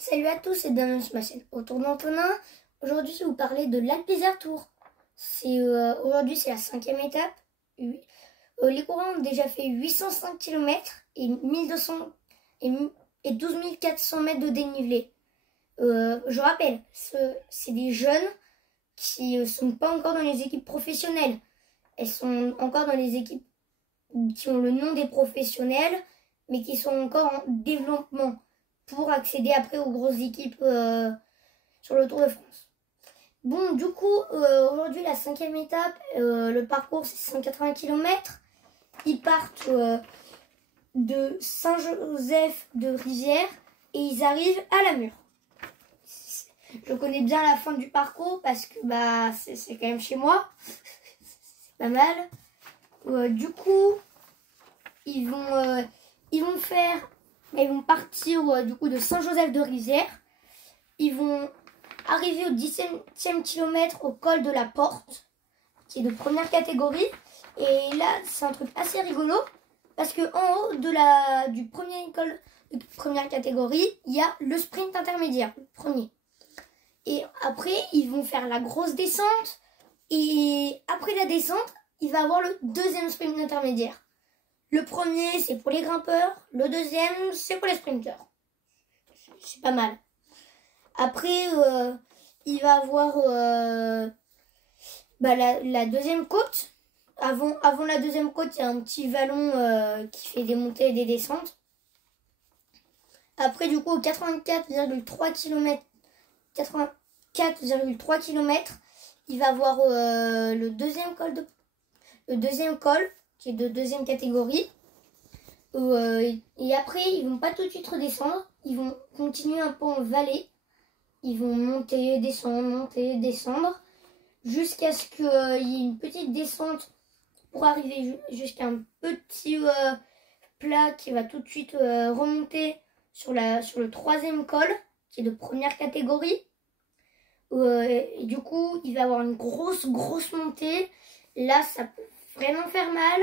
Salut à tous et bienvenue sur ma chaîne Autour d'Antonin. Aujourd'hui, je vais vous parler de l'Alpe d'Isère Tour. Aujourd'hui, c'est la 5e étape. Les coureurs ont déjà fait 805 km et 1200 et 12 400 mètres de dénivelé. Je rappelle, c'est des jeunes qui ne sont pas encore dans les équipes professionnelles. Elles sont encore dans les équipes qui ont le nom des professionnels, mais qui sont encore en développement pour accéder après aux grosses équipes sur le Tour de France. Bon, du coup, aujourd'hui, la 5e étape, le parcours, c'est 180 km. Ils partent de Saint-Joseph-de-Rivière et ils arrivent à Lamure. Je connais bien la fin du parcours parce que c'est quand même chez moi. C'est pas mal. Du coup, ils vont partir du coup de Saint-Joseph-de-Rivière. Ils vont arriver au 17e kilomètre au col de la Porte, qui est de première catégorie. Et là, c'est un truc assez rigolo, parce que en haut du premier col de première catégorie, il y a le sprint intermédiaire, le premier. Et après, ils vont faire la grosse descente. Et après la descente, il va y avoir le deuxième sprint intermédiaire. Le premier, c'est pour les grimpeurs. Le deuxième, c'est pour les sprinteurs. C'est pas mal. Après, il va avoir la deuxième côte. Avant la deuxième côte, il y a un petit vallon qui fait des montées et des descentes. Après, du coup, au 84,3 km, il va avoir le deuxième col qui est de deuxième catégorie. Et après, ils vont pas tout de suite redescendre. Ils vont continuer un peu en vallée. Ils vont monter, descendre, jusqu'à ce qu'il y ait une petite descente pour arriver jusqu'à un petit plat qui va tout de suite remonter sur le troisième col, qui est de première catégorie. Et du coup, il va avoir une grosse montée. Là, ça peut vraiment faire mal.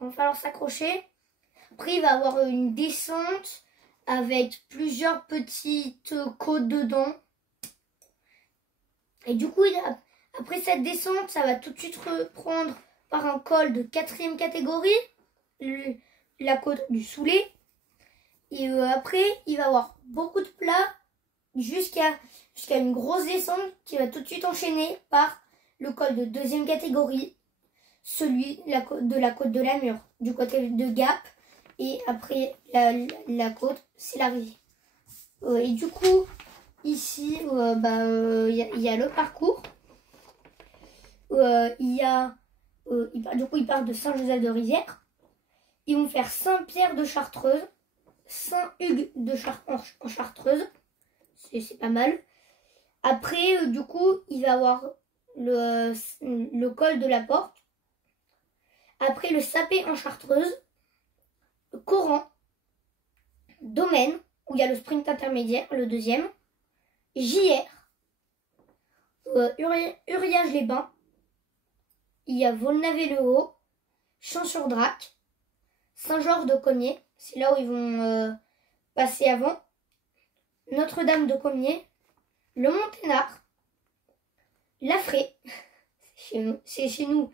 Il va falloir s'accrocher. Après, il va avoir une descente avec plusieurs petites côtes dedans. Et du coup, après cette descente, ça va tout de suite reprendre par un col de 4e catégorie, la côte du Soulet. Et après, il va avoir beaucoup de plats jusqu'à une grosse descente qui va tout de suite enchaîner par le col de 2e catégorie, celui de la côte de Lamure, du côté de Gap. Et après la côte, c'est l'arrivée. Et du coup, ici, il y a le parcours. Ils partent de Saint-Joseph-de-Rivière. Ils vont faire Saint-Pierre-de-Chartreuse, Saint-Hugues en Chartreuse. C'est pas mal. Après, du coup, il va avoir le col de la Porte. Après, le Sapé en Chartreuse. Coran, Domaine, où il y a le sprint intermédiaire, le deuxième, JR, Uriage-les-Bains, il y a Volnavé-le-Haut, Champs-sur-Drac, Saint-Georges-de-Comiers, c'est là où ils vont passer avant, Notre-Dame-de-Comiers, le Monténard, Lafray, c'est chez nous,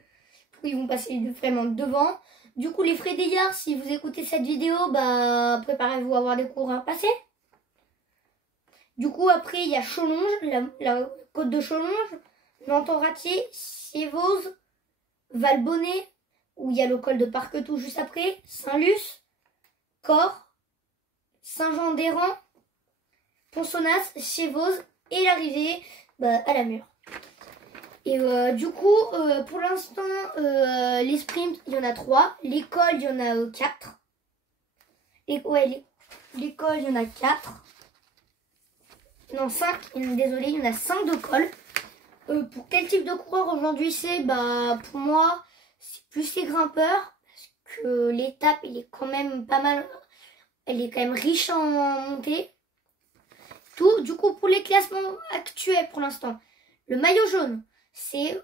où ils vont passer vraiment devant. Du coup, les Frédéliards, si vous écoutez cette vidéo, préparez-vous à avoir des cours à passer. Du coup, après, il y a Cholonges, la côte de Cholonges, Menton-Ratier, Siévose, Valbonnet, où il y a le col de Parquetou juste après, Saint-Luce, Corps, Saint-Jean-d'Héran, Ponsonnas, Siévose et l'arrivée à Lamure. Et du coup, pour l'instant, les sprints, il y en a 3. L'école, il y en a 4. L'école, il y en a 4. Non, 5. Désolé, il y en a 5 de col. Pour quel type de coureur aujourd'hui c'est pour moi, c'est plus les grimpeurs. Parce que l'étape, elle est quand même pas mal. Elle est quand même riche en montée. Du coup, pour les classements actuels pour l'instant, le maillot jaune, c'est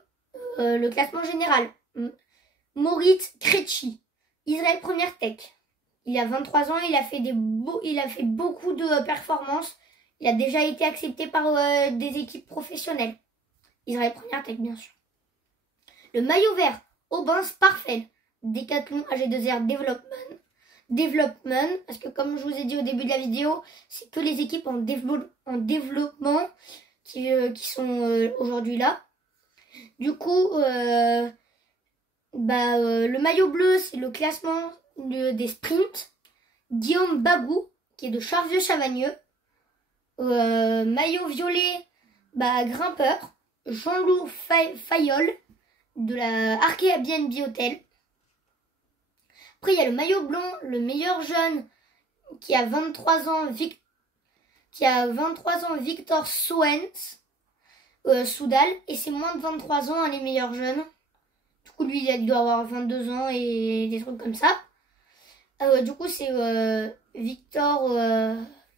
le classement général. Moritz Krejci, Israël Première Tech. Il a 23 ans, il a fait beaucoup de performances. Il a déjà été accepté par des équipes professionnelles. Israël Première Tech, bien sûr. Le maillot vert, Aubin Sparfel, Decathlon AG2R Development, parce que comme je vous ai dit au début de la vidéo, c'est que les équipes en développement qui sont aujourd'hui là. Du coup, le maillot bleu, c'est le classement des sprints. Guillaume Babou, qui est de Charvieux-Chavagneux. Maillot violet, grimpeur. Jean-Loup Fayol, de la Arkea BNB Hotel. Après, il y a le maillot blanc, le meilleur jeune, qui a 23 ans, Victor Soens, Soudal. Et c'est moins de 23 ans, les meilleurs jeunes. Du coup, lui, il doit avoir 22 ans et des trucs comme ça. Du coup, c'est Victor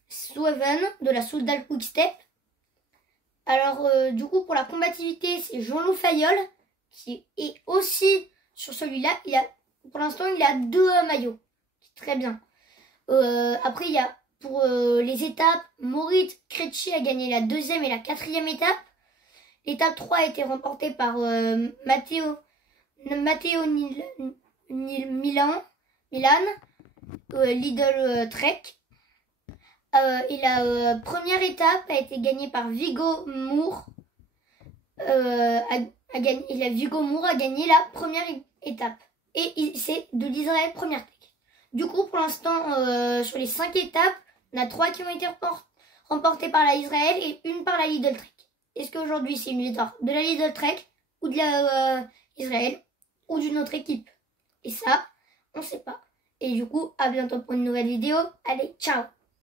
Soeven, de la Soudal Quick-Step. Alors, du coup, pour la combativité, c'est Jean-Loup Fayol, qui est aussi sur celui-là. Pour l'instant, il a 2 maillots. Très bien. Après, il y a pour les étapes, Maurice Krejci a gagné la 2e et la 4e étape. L'étape 3 a été remportée par Matteo Milan, Lidl Trek. Et la première étape a été gagnée par Vigo Moore. Vigo Moore a gagné la première étape. Et c'est de l'Israël Première Tech. Du coup, pour l'instant, sur les 5 étapes, on a 3 qui ont été remportées par la Israël et une par la Lidl Trek. Est-ce qu'aujourd'hui, c'est une victoire de la Lidl Trek ou de la Israël ou d'une autre équipe? Et ça, on ne sait pas. Et du coup, à bientôt pour une nouvelle vidéo. Allez, ciao!